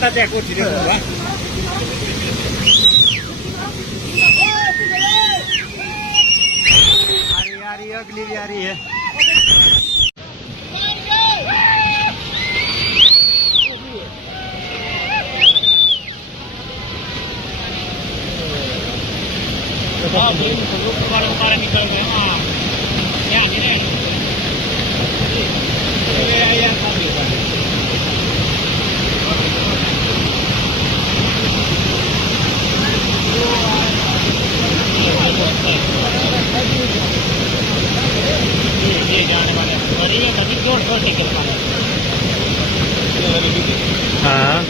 आता त्या कोची आ रही अगली भी आ रही है। निकल गए जाने वाले हाँ